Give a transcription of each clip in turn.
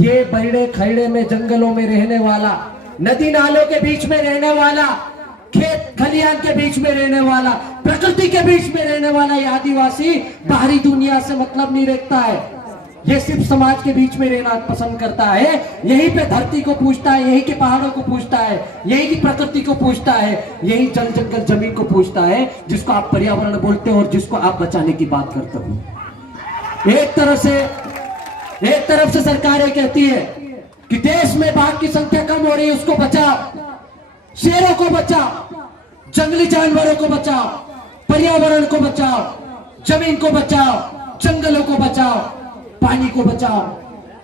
ये बड़े खैड़े में जंगलों में रहने वाला, नदी नालों के बीच में रहने वाला, खेत खलियान के बीच में रहने वाला, प्रकृति के बीच में रहने वाला ये आदिवासी बाहरी दुनिया से मतलब नहीं रखता है। ये सिर्फ समाज के बीच में रहना पसंद करता है। यहीं पे धरती को पूछता है, यहीं के पहाड़ों को पूछता है, यहीं की प्रकृति को पूछता है, यही जल जंगल जमीन को पूछता है, जिसको आप पर्यावरण बोलते हो और जिसको आप बचाने की बात करते हो। एक तरफ से सरकारें कहती है कि देश में बाघ की संख्या कम हो रही है, उसको बचाओ, शेरों को बचाओ, जंगली जानवरों को बचाओ, पर्यावरण को बचाओ, जमीन को बचाओ, जंगलों को बचाओ, पानी को बचाओ,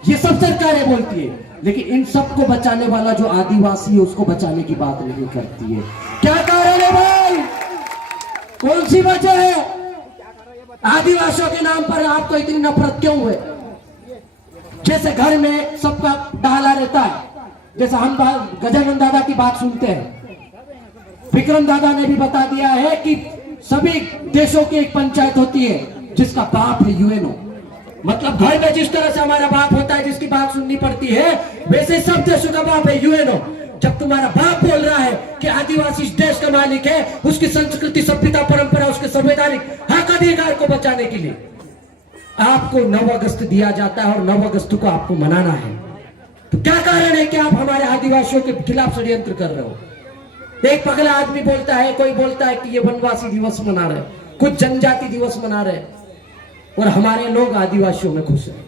ये सब सरकारें बोलती है। लेकिन इन सबको बचाने वाला जो आदिवासी है उसको बचाने की बात नहीं करती है। क्या कारण है भाई? कौन सी वजह है? आदिवासियों के नाम पर आपको इतनी नफरत क्यों है? जैसे घर में सबका डाला रहता है, जैसे हम गजानन दादा की बात सुनते हैं, विक्रम दादा ने भी बता दिया है कि सभी देशों की एक पंचायत होती है जिसका बाप है यूएनओ। मतलब घर में जिस तरह से हमारा बाप होता है जिसकी बात सुननी पड़ती है, वैसे सब देशों का बाप है यूएनओ। जब तुम्हारा बाप बोल रहा है कि आदिवासी इस देश का मालिक है, उसकी संस्कृति, सभ्यता, परंपरा, उसके संवैधानिक हक अधिकार को बचाने के लिए आपको 9 अगस्त दिया जाता है और 9 अगस्त को आपको मनाना है, तो क्या कारण है कि आप हमारे आदिवासियों के खिलाफ षड्यंत्र कर रहे हो? एक पगला आदमी बोलता है, कोई बोलता है कि ये वनवासी दिवस मना रहे, कुछ जनजाति दिवस मना रहे, और हमारे लोग आदिवासियों में खुश हैं।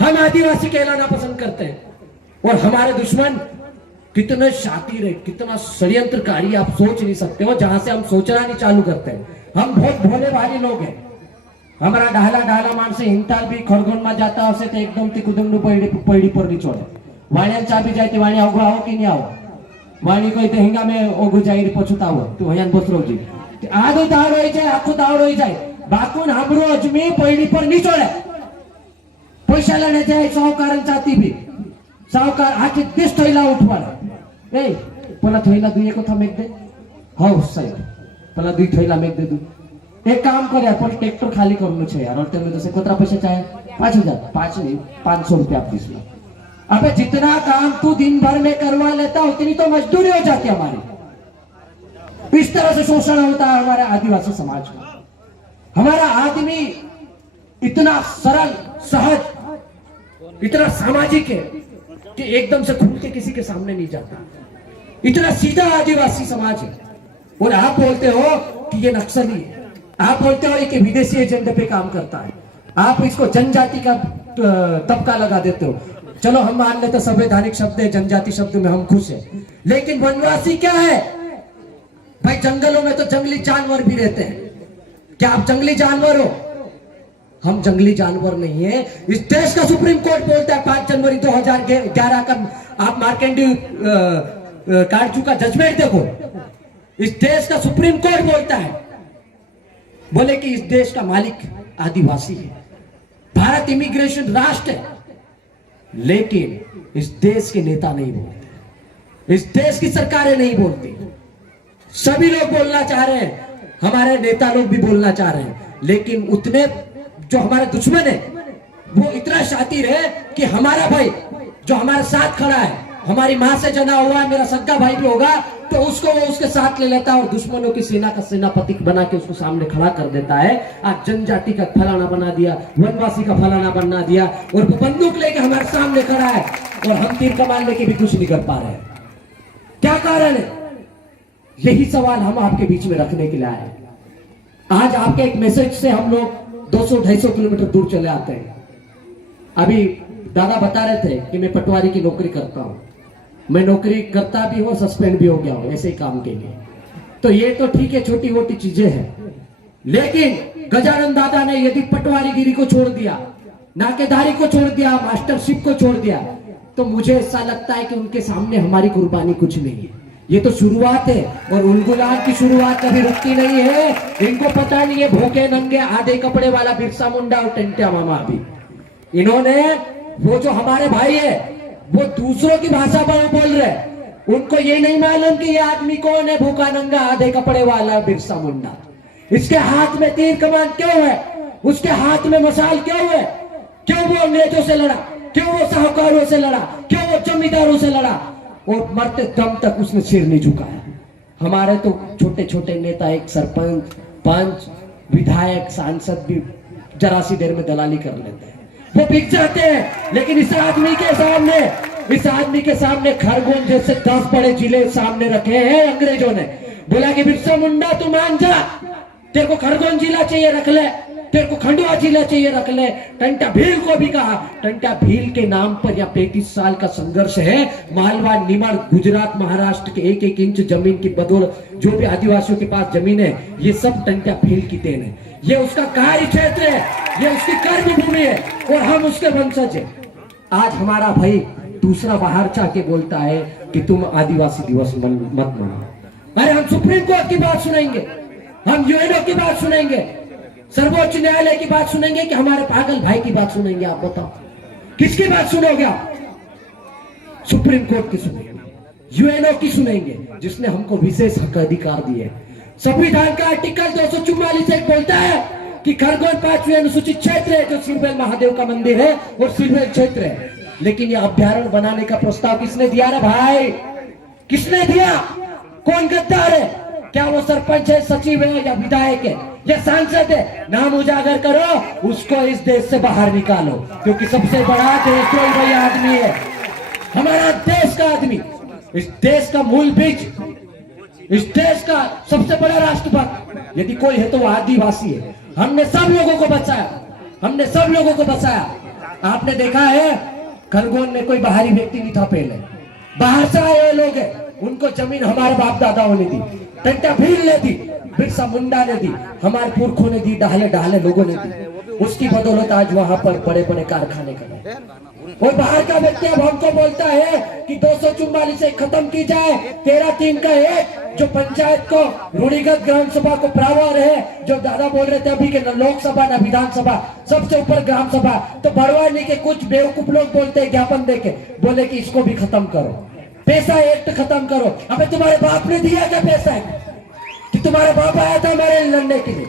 हम आदिवासी कहलाना पसंद करते हैं और हमारे दुश्मन कितने शातिर है, कितना षड्यंत्रकारी, आप सोच नहीं सकते हो। जहां से हम सोचना नहीं चालू करते हैं, हम बहुत भोले भाले लोग हैं। हमारा ढाला माणसे हिंताल भी खरगोन में जाता हશે तो एकदम થી કુદમનું પૈડી પર ની છોડે, વાણિયા ચાબી જાય તે વાણિયા ઓગો આવો કે નહીં આવો, વાણી કોઈ તે હિંગા में ઓગો જાય પછુતાવો તું હયાન બસરોજી આદો દાવ રહી જાય, આખો દાવ રહી જાય, બાકુન હાબરો અજમી પૈડી પર ની છોડે, પૈસા લેને જાય સાહુકારન ચાતી भी साहूकार आखी 20 थैला उठवाना, ए पला थैला दुई को था मेक दे, हाउ साहेब पला 2 थैला मेक दे दू। एक काम कर यार, पर ट्रैक्टर खाली करनु छे यार, और तेरे तो से कोतरा पैसा चाहे 5000, 5 नहीं 500 रुपया आप दिस लो। अबे जितना काम तू दिन भर में करवा लेता उतनी तो मजदूरी हो जाती हमारी। इस तरह से शोषण होता है हमारे आदिवासी समाज का। हमारा आदमी इतना सरल, सहज, इतना सामाजिक है कि एकदम से खुल के किसी के सामने नहीं जाता। इतना सीधा आदिवासी समाज है। और आप बोलते हो कि ये नक्सली है, आप बोलते हो कि विदेशी एजेंडे पे काम करता है, आप इसको जनजाति का तबका लगा देते हो। चलो हम मान लेते संवैधानिक शब्द है, जनजाति शब्द में हम खुश हैं, लेकिन वनवासी क्या है भाई? जंगलों में तो जंगली जानवर भी रहते हैं। क्या आप जंगली जानवर हो? हम जंगली जानवर नहीं है। इस देश का सुप्रीम कोर्ट बोलता है 5 जनवरी 2011 का, आप मार्केंडी काटजू का जजमेंट देखो, इस देश का सुप्रीम कोर्ट बोलता है, बोले कि इस देश का मालिक आदिवासी है। भारत इमिग्रेशन राष्ट्र है, लेकिन इस देश के नेता नहीं बोलते, इस देश की सरकारें नहीं बोलती। सभी लोग बोलना चाह रहे हैं, हमारे नेता लोग भी बोलना चाह रहे हैं, लेकिन उतने जो हमारे दुश्मन है वो इतना शातिर है कि हमारा भाई जो हमारे साथ खड़ा है, हमारी मां से जना हुआ है, मेरा सगा भाई भी होगा, तो उसको वो उसके साथ ले लेता है और दुश्मनों की सेना का सेनापति बना के उसको सामने खड़ा कर देता है। आज जनजाति का फलाना बना दिया, वनवासी का फलाना बना दिया, और वो बंदूक लेके हमारे सामने खड़ा है और हम तीर कमान लेके भी कुछ नहीं कर पा रहे हैं। क्या कारण है? यही सवाल हम आपके बीच में रखने के लिए आए। आज आपके एक मैसेज से हम लोग 200-250 किलोमीटर दूर चले आते हैं। अभी दादा बता रहे थे कि मैं पटवारी की नौकरी करता हूं, मैं नौकरी करता भी हूं, सस्पेंड भी हो गया हूं ऐसे ही काम के लिए। तो ये तो ठीक है, छोटी मोटी चीजें हैं, लेकिन गजानन दादा ने यदि पटवारीगिरी को छोड़ दिया, नाकेदारी को छोड़ दिया, मास्टरशिप को छोड़ दिया, तो मुझे ऐसा लगता है कि उनके सामने हमारी कुर्बानी कुछ नहीं है। ये तो शुरुआत है और उलगुलान की शुरुआत कभी रुकती नहीं है। इनको पता नहीं है भूखे नंगे आधे कपड़े वाला बिरसा मुंडा और टेंटिया मामा भी, इन्होंने वो जो हमारे भाई है वो दूसरों की भाषा बोल रहे, उनको ये नहीं मालूम कि ये आदमी कौन है, भूखा नंगा आधे कपड़े वाला बिरसा मुंडा। इसके हाथ में तीर कमान क्यों है? उसके हाथ में मशाल क्यों है? क्यों वो अंग्रेजों से लड़ा? क्यों वो साहूकारों से लड़ा, क्यों वो जमींदारों से लड़ा, और मरते दम तक उसने सिर नहीं झुकाया। हमारे तो छोटे छोटे नेता, एक सरपंच, पंच, विधायक, सांसद भी जरा सी देर में दलाली कर लेते हैं, वो बिक जाते हैं। लेकिन इस आदमी के सामने खरगोन जैसे 10 बड़े जिले सामने रखे हैं अंग्रेजों ने। बोला कि बिरसा मुंडा तू मान जा, तेरे को खरगोन जिला चाहिए रख ले, तेरे को खंडवा जिला चाहिए रख ले। टंटा भील को भी कहा, टंटा भील के नाम पर या 35 साल का संघर्ष है। मालवा, निमण, गुजरात, महाराष्ट्र के 1-1 इंच जमीन की बदौलत जो भी आदिवासियों के पास जमीन है, ये सब टंटा भील की देन है। ये उसका कार्य क्षेत्र है, ये उसकी कर्म भूमि है और हम उसके वंशज है। आज हमारा भाई दूसरा बाहर चाके बोलता है कि तुम आदिवासी दिवस मत मनाओ। अरे हम सुप्रीम कोर्ट की बात सुनेंगे, हम यूएनओ की बात सुनेंगे, सर्वोच्च न्यायालय की बात सुनेंगे कि हमारे पागल भाई की बात सुनेंगे? आप बताओ किसकी बात सुनोगे आप? सुप्रीम कोर्ट की सुनेंगे, यूएनओ की सुनेंगे, जिसने हमको विशेष हक अधिकार दिए। संविधान का आर्टिकल 244 एक बोलता है कि खरगोन 5वें अनुसूचित क्षेत्र है, जो सिरबेल महादेव का मंदिर है और सिरबेल क्षेत्र है। लेकिन यह अभ्यारण्य बनाने का प्रस्ताव किसने दिया रे भाई? किसने दिया? कौन गद्दार है? क्या वो सरपंच है, सचिव है, या विधायक है, या सांसद है? नाम उजागर करो, उसको इस देश से बाहर निकालो, क्योंकि सबसे बड़ा देशद्रोही वही आदमी है, हमारा देश का आदमी, इस देश का मूल बीज, इस देश का सबसे बड़ा राष्ट्रभक्त यदि कोई है तो वो आदिवासी है। हमने सब लोगों को बचाया, हमने सब लोगों को बचाया। आपने देखा है खरगोन में कोई बाहरी व्यक्ति नहीं था पहले, बाहर से आए लोग हैं, उनको जमीन हमारे बाप दादाओं ने दी, टंटा भील ने दी, बिरसा मुंडा ने दी, हमारे पुरखों ने दी, डाले लोगों ने दी। उसकी बदौलत आज वहां पर बड़े बड़े कारखाने खड़े। और बाहर का व्यक्ति अब हमको बोलता है कि 244 से खत्म की जाए, 13(3) का है जो पंचायत को, रूढ़िगत ग्राम सभा को प्रावर है, जो दादा बोल रहे थे अभी के, न लोकसभा न विधानसभा, सबसे ऊपर ग्राम सभा। तो बढ़वानी के कुछ बेवकूफ लोग बोलते हैं ज्ञापन देके, बोले कि इसको भी खत्म करो, पैसा एक्ट खत्म करो। अबे तुम्हारे बाप ने दिया क्या पैसा है कि तुम्हारा बाप आया था हमारे लड़ने के लिए?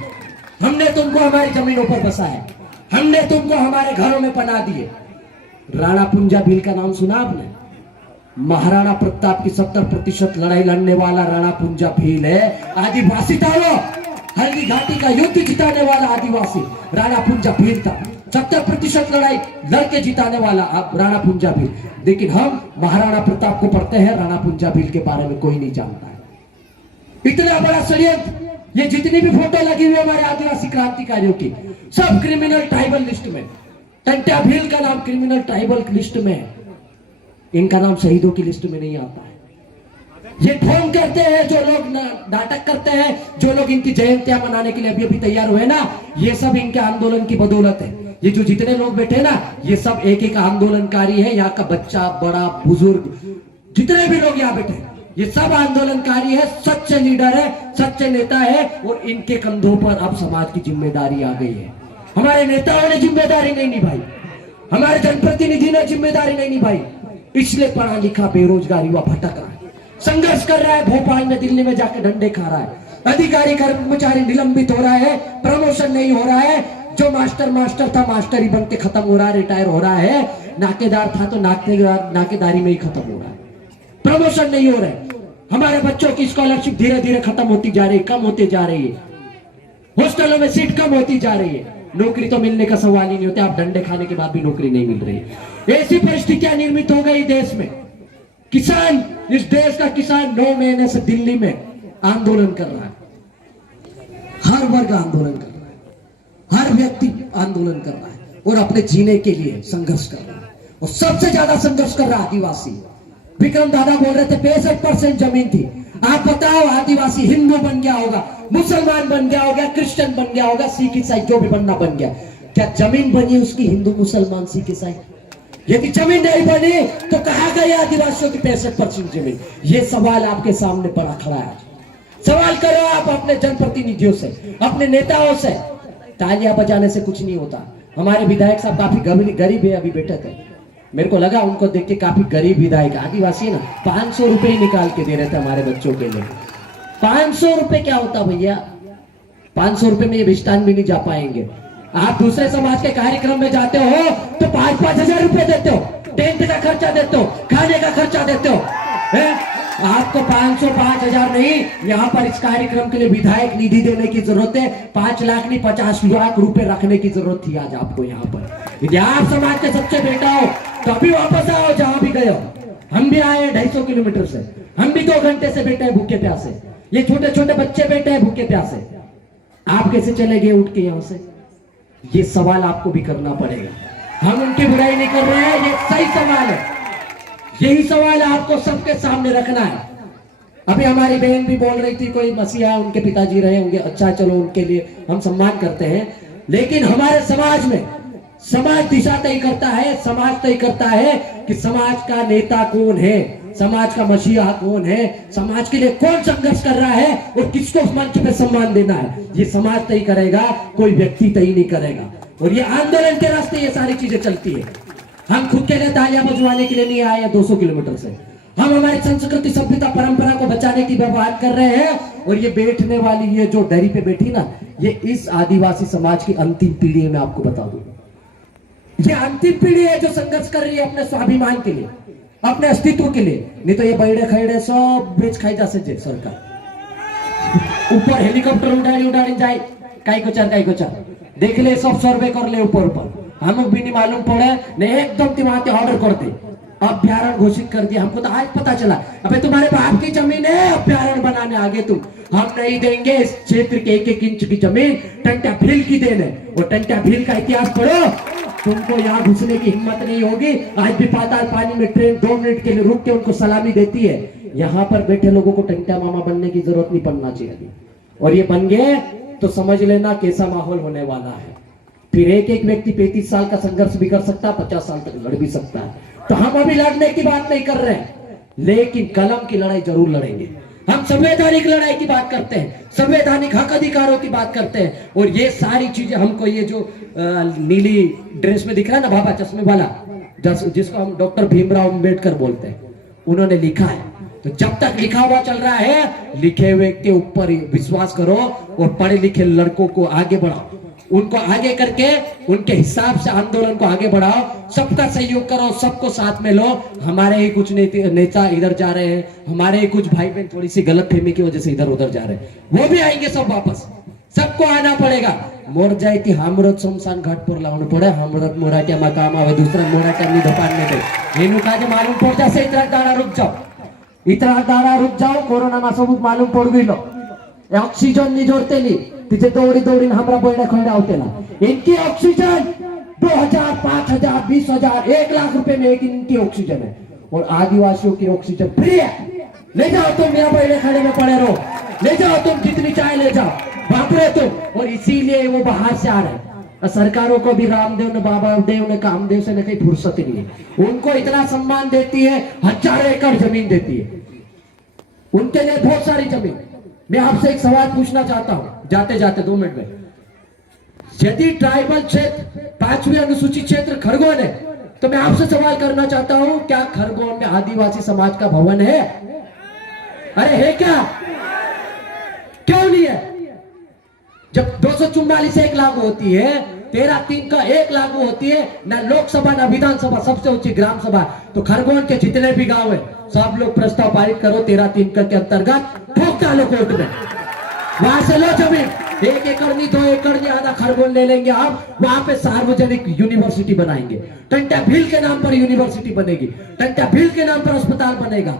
हमने तुमको हमारी जमीनों पर बसाया, हमने तुमको हमारे घरों में पना दिए। राणा पुंजा भील का नाम सुना आपने? महाराणा प्रताप की 70% लड़ाई लड़ने वाला राणा पुंजा भील है। आदिवासी था वो, हल्दी घाटी का युद्ध जिताने वाला आदिवासी राणा पुंजा भील था। 70% लड़ाई लड़के जिताने वाला अब राणा पुंजा भील। लेकिन हम महाराणा प्रताप को पढ़ते हैं, राणा पुंजा भील के बारे में कोई नहीं जानता है। इतना बड़ा षड्यंत्र, ये जितनी भी फोटो लगी हुई है हमारे आदिवासी क्रांतिकारियों की, सब क्रिमिनल ट्राइबल लिस्ट में। टंटा भील का नाम क्रिमिनल ट्राइबल लिस्ट में है, इनका नाम शहीदों की लिस्ट में नहीं आता है। ये ढोंग करते हैं जो लोग, नाटक करते हैं जो लोग, इनकी जयंतियां मनाने के लिए अभी अभी तैयार हुए ना, ये सब इनके आंदोलन की बदौलत है। ये जो जितने लोग बैठे ना, ये सब एक एक आंदोलनकारी है। यहाँ का बच्चा, बड़ा, बुजुर्ग, जितने भी लोग यहाँ बैठे, ये सब आंदोलनकारी है, सच्चे लीडर है, सच्चे नेता है। और इनके कंधों पर अब समाज की जिम्मेदारी आ गई है। हमारे नेताओं ने जिम्मेदारी नहीं निभाई, हमारे जनप्रतिनिधि ने जिम्मेदारी नहीं निभाई, इसलिए पढ़ा लिखा बेरोजगार युवा भटक रहा है, संघर्ष कर रहा है, भोपाल में, दिल्ली में जाके डंडे खा रहा है, अधिकारी कर्मचारी निलंबित हो रहा है, प्रमोशन नहीं हो रहा है। जो मास्टर था मास्टर ही बन के खत्म हो रहा है, रिटायर हो रहा है। नाकेदार था तो नाकेदारी में ही खत्म हो रहा है, प्रमोशन नहीं हो रहा है। हमारे बच्चों की स्कॉलरशिप धीरे धीरे खत्म होती जा रही है, कम होती जा रही है, हॉस्टलों में सीट कम होती जा रही है। नौकरी तो मिलने का सवाल ही नहीं होता, आप डंडे खाने के बाद भी नौकरी नहीं मिल रही। ऐसी परिस्थितियां निर्मित हो गई देश में। किसान, इस देश का किसान 9 महीने से दिल्ली में आंदोलन कर रहा है, हर वर्ग आंदोलन कर रहा है, हर व्यक्ति आंदोलन कर रहा है और अपने जीने के लिए संघर्ष कर रहा है। और सबसे ज्यादा संघर्ष कर रहा आदिवासी। विक्रम दादा बोल रहे थे 65% जमीन थी। आप बताओ, आदिवासी हिंदू बन गया होगा, मुसलमान बन गया होगा, क्रिश्चियन बन गया होगा, सिख ईसाई जो भी बनना बन गया, क्या जमीन बनी उसकी हिंदू मुसलमान सिख ईसाई? यदि जमीन नहीं बनी तो कहाँ गई आदिवासियों की 65% जमीन? ये सवाल आपके सामने पड़ा खड़ा है। सवाल करो आप अपने जनप्रतिनिधियों से, अपने नेताओं से। तालियां बजाने से कुछ नहीं होता। हमारे विधायक साहब काफी गरीब है, अभी बैठे थे, मेरे को लगा उनको देख के काफी गरीब विधायक, आदिवासी है ना, 500 रुपए ही निकाल के दे रहे थे हमारे बच्चों के लिए। 500 रुपए क्या होता भैया? 500 रुपए में ये विस्तान भी नहीं जा पाएंगे। आप दूसरे समाज के कार्यक्रम में जाते हो तो 5-5 हजार रुपए देते हो, टेंट का खर्चा देते हो, खाने का खर्चा देते हो, आपको 500-5,000 नहीं, यहाँ पर इस कार्यक्रम के लिए विधायक निधि देने की जरूरत है। 5 लाख नहीं 50 लाख रुपए रखने की जरूरत थी आज आपको यहाँ पर। यदि आप समाज के सबसे बेटा हो तो अभी वापस आओ जहां भी गए हो। हम भी आए 250 किलोमीटर से, हम भी 2 घंटे से बैठे हैं भूखे प्यासे, ये छोटे छोटे बच्चे बैठे हैं भूखे प्यासे, आप कैसे चले गए उठ के यहाँ से? ये सवाल आपको भी करना पड़ेगा। हम उनकी बुराई नहीं कर रहे हैं, ये सही सवाल है, यही सवाल आपको सबके सामने रखना है। अभी हमारी बहन भी बोल रही थी कोई मसीहा उनके पिताजी रहे होंगे, अच्छा चलो उनके लिए हम सम्मान करते हैं, लेकिन हमारे समाज में समाज दिशा तय करता है, समाज तय करता है कि समाज का नेता कौन है, समाज का मसीहा कौन है, समाज के लिए कौन संघर्ष कर रहा है और किसको मंच पे सम्मान देना है, ये समाज तय करेगा, कोई व्यक्ति तय नहीं करेगा। और ये आंदोलन के रास्ते ये सारी चीजें चलती है। हम खुद के लिए तालियां बजवाने के लिए नहीं आए हैं 200 किलोमीटर से, हम हमारी संस्कृति सभ्यता परंपरा को बचाने की बात कर रहे हैं। और ये बैठने वाली ये जो दरी पे बैठी ना, ये इस आदिवासी समाज की अंतिम पीढ़ी है। मैं आपको बता दूं, ये अंतिम पीढ़ी है जो संघर्ष कर रही है अपने स्वाभिमान के लिए, अपने अस्तित्व के लिए। नहीं तो ये बैठे खैड़े सब बेच खाई जा से सरकार ऊपर हेलीकॉप्टर उड़ाड़ी जाए, काई को चार देख ले, सब सर्वे कर ले ऊपर ऊपर, हम भी नहीं मालूम पड़े नहीं, एकदम तिमाते ऑर्डर कर दे, अभ्यारण्य घोषित कर दिया। हमको तो आज पता चला, अबे तुम्हारे बाप की जमीन है, अभ्यारण्य बनाने आगे तुम, हम नहीं देंगे इस क्षेत्र के 1-1 इंच की जमीन, टंटा भील की देने। और टंटा भील का इतिहास पढ़ो, तुमको यहाँ घुसने की हिम्मत नहीं होगी। आज भी पाताल पानी में ट्रेन 2 मिनट के लिए रुक के उनको सलामी देती है। यहाँ पर बैठे लोगों को टंटा मामा बनने की जरूरत नहीं पड़ना चाहिए, और ये बन गए तो समझ लेना कैसा माहौल होने वाला है। फिर एक व्यक्ति 35 साल का संघर्ष भी कर सकता है, 50 साल तक लड़ भी सकता है। तो हम अभी लड़ने की बात नहीं कर रहे हैं, लेकिन कलम की लड़ाई जरूर लड़ेंगे। हम संवैधानिक लड़ाई की बात करते हैं, संवैधानिक हक अधिकारों की बात करते हैं। और ये सारी चीजें हमको, ये जो नीली ड्रेस में दिख रहा है ना बाबा चश्मे वाला, जिसको हम डॉक्टर भीमराव अंबेडकर बोलते हैं, उन्होंने लिखा है। तो जब तक लिखा हुआ चल रहा है, लिखे हुए के ऊपर विश्वास करो और पढ़े लिखे लड़कों को आगे बढ़ाओ, उनको आगे करके उनके हिसाब से आंदोलन को आगे बढ़ाओ, सबका सहयोग करो, सबको साथ में लो। हमारे ही कुछ नेता इधर जा रहे हैं, हमारे ही कुछ भाई बहन थोड़ी सी गलतफहमी की वजह से इधर उधर जा रहे हैं, वो भी आएंगे सब वापस, सबको आना पड़ेगा। मोर जाए कि हमरत शमशान घाट पर लाने पड़े, हमरत मोरा के मकाम आवे, दूसरा मोरा के नहीं दुकान में दे, एनु का मालूम पड़ जाए इतना दाड़ा रुक जाओ, इतना दाड़ा रुक जाओ। कोरोना में सब मालूम पड़ गई, ऑक्सीजन नहीं जोड़ते नहीं, तिथे दौड़ी दौड़ी हमरा बैठे खड़े होते ना, इनकी ऑक्सीजन 2,000, 5,000, 20,000, 1 लाख रुपए में एक इनकी ऑक्सीजन है। और आदिवासियों की ऑक्सीजन फ्री है, ले जाओ तुम, यहाँ बैठे खड़े में पड़े रहो, ले जाओ तुम जितनी चाहे ले जाओ, बापरे तुम। और इसीलिए वो बाहर से आ रहे हैं। सरकारों को भी रामदेव ने, बाबा देव ने, कामदेव से कहीं फुर्सत नहीं है, उनको इतना सम्मान देती है, हजारों एकड़ जमीन देती है, उनके लिए बहुत सारी जमीन। मैं आपसे एक सवाल पूछना चाहता हूं जाते जाते 2 मिनट में, यदि ट्राइबल क्षेत्र 5वीं अनुसूचित क्षेत्र खरगोन है, तो मैं आपसे सवाल करना चाहता हूं, क्या खरगोन में आदिवासी समाज का भवन है? अरे है क्या? क्यों नहीं है? जब 244 1 लागू होती है, 13(3) का 1 लागू होती है, ना लोकसभा ना विधानसभा, सबसे ऊंची ग्राम सभा। तो खरगोन के जितने भी गांव है, सब लोग प्रस्ताव पारित करो 13(3) के अंतर्गत, ठोक डालो कोर्ट में, वहां से लो जमीन, 1 एकड़ नहीं, 2 एकड़ नहीं, आधा खरगोन ले लेंगे आप, वहां पे सार्वजनिक यूनिवर्सिटी बनाएंगे, टंटा भील के नाम पर यूनिवर्सिटी बनेगी, टंटा भील के नाम पर अस्पताल बनेगा,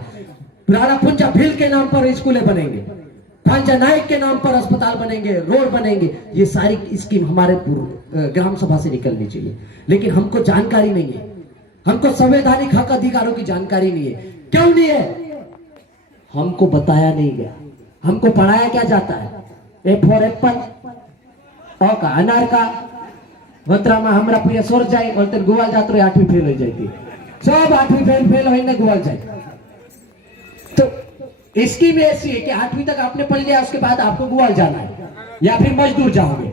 राणा पुंजा भील के नाम पर स्कूलें बनेंगे, भांजा नायक के नाम पर अस्पताल बनेंगे, रोड बनेंगे। ये सारी स्कीम हमारे ग्राम सभा से निकलनी चाहिए, लेकिन हमको जानकारी नहीं है, हमको संवैधानिक हक अधिकारों की जानकारी नहीं है। क्यों नहीं है? हमको बताया नहीं गया, हमको पढ़ाया क्या जाता है? ए फॉर एप्पल, ओ का अनार का वत्रा में हमरा पूरा सोर जाए, और तेरे गोवाल जात रहे 8वीं फेल हो जाती, सब 8वीं फेल होने गोवाल जाए। तो इसकी भी ऐसी है कि 8वीं तक आपने पढ़ लिया, उसके बाद आपको गोवाल जाना है या फिर मजदूर जाओगे।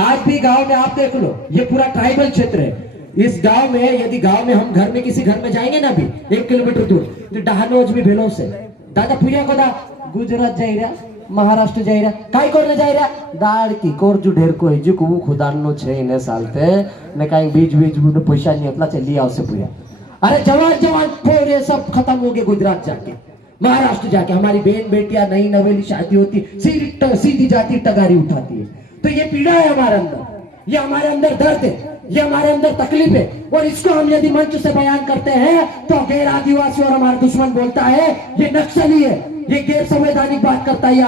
आज भी गांव में आप देख लो, ये पूरा ट्राइबल क्षेत्र है। इस गांव में, यदि गांव में हम घर में किसी घर में जाएंगे ना, भी 1 किलोमीटर दूर, तो डहानोज भी भेलो से दादा पूजा को दा गुजरात जाए रहा, महाराष्ट्र जायरा काय करने जायरा दाळ की कोरजू ढेर को हेजू को खुदानो छे ने सालते ने काई बीज बीज बुने पैसा नहीं अपना चली आवसे पूरा अरे जवान जवान पूरे सब खत्म हो गए गुजरात जाके महाराष्ट्र जाके हमारी बहन बेटियां नई नवेली शादी होती सीधी जाती टगारी उठाती है। तो ये पीड़ा है हमारे अंदर, ये हमारे अंदर दर्द है, ये हमारे अंदर तकलीफ है और इसको हम यदि मंच से बयान करते हैं तो गैर आदिवासी और हमारा दुश्मन बोलता है ये नक्सली है, ये गैर संवैधानिक बात करता है, ये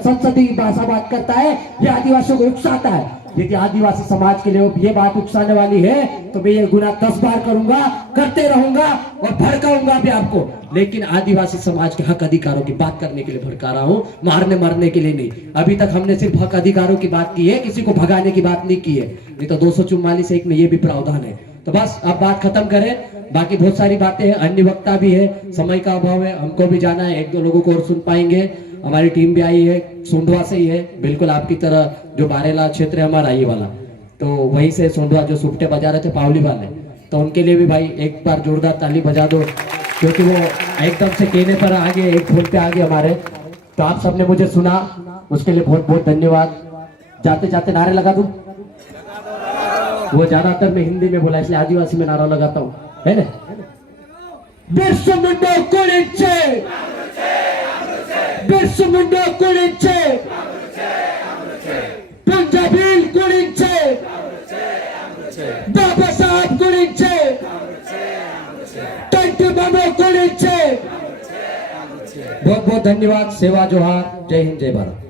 संसदीय भाषा बात करता है, ये आदिवासियों को उकसाता है। यदि आदिवासी समाज के लिए ये बात उकसाने वाली है तो मैं ये गुनाह 10 बार करूंगा, करते रहूंगा और भड़काऊंगा भी आपको, लेकिन आदिवासी समाज के हक अधिकारों की बात करने के लिए भड़का रहा हूं, मारने मरने के लिए नहीं। अभी तक हमने सिर्फ हक अधिकारों की बात की है, किसी को भगाने की बात नहीं की है, नहीं तो 244(1) में ये भी प्रावधान है। तो बस अब बात खत्म करें, बाकी बहुत सारी बातें हैं, अन्य वक्ता भी है, समय का अभाव है, हमको भी जाना है, 1-2 लोगों को और सुन पाएंगे। हमारी टीम भी आई है, सोंडवा से ही है, बिल्कुल आपकी तरह जो बारेला क्षेत्र है हमारा ये वाला, तो वहीं से सोंडवा जो सुपटे बजा रहे थे पावली वाले, तो उनके लिए भी भाई एक बार जोरदार ताली बजा दो, क्योंकि वो एकदम से कहने पर आगे एक फोन पे आगे हमारे। तो आप सबने मुझे सुना, उसके लिए बहुत बहुत धन्यवाद। जाते जाते नारे लगा दूं, वो ज्यादातर मैं हिंदी में बोला इसलिए आदिवासी में नारा लगाता हूँ, है ना? बिरसा मुंडा कुरिंचे, बिरसा मुंडा कुरिंचे, पंजाबी कुरिंचे, बाबा साहब कुरिंचे, टंटी बाबा कुरिंचे। बहुत बहुत धन्यवाद। सेवा जोहार। जय हिंद, जय भारत।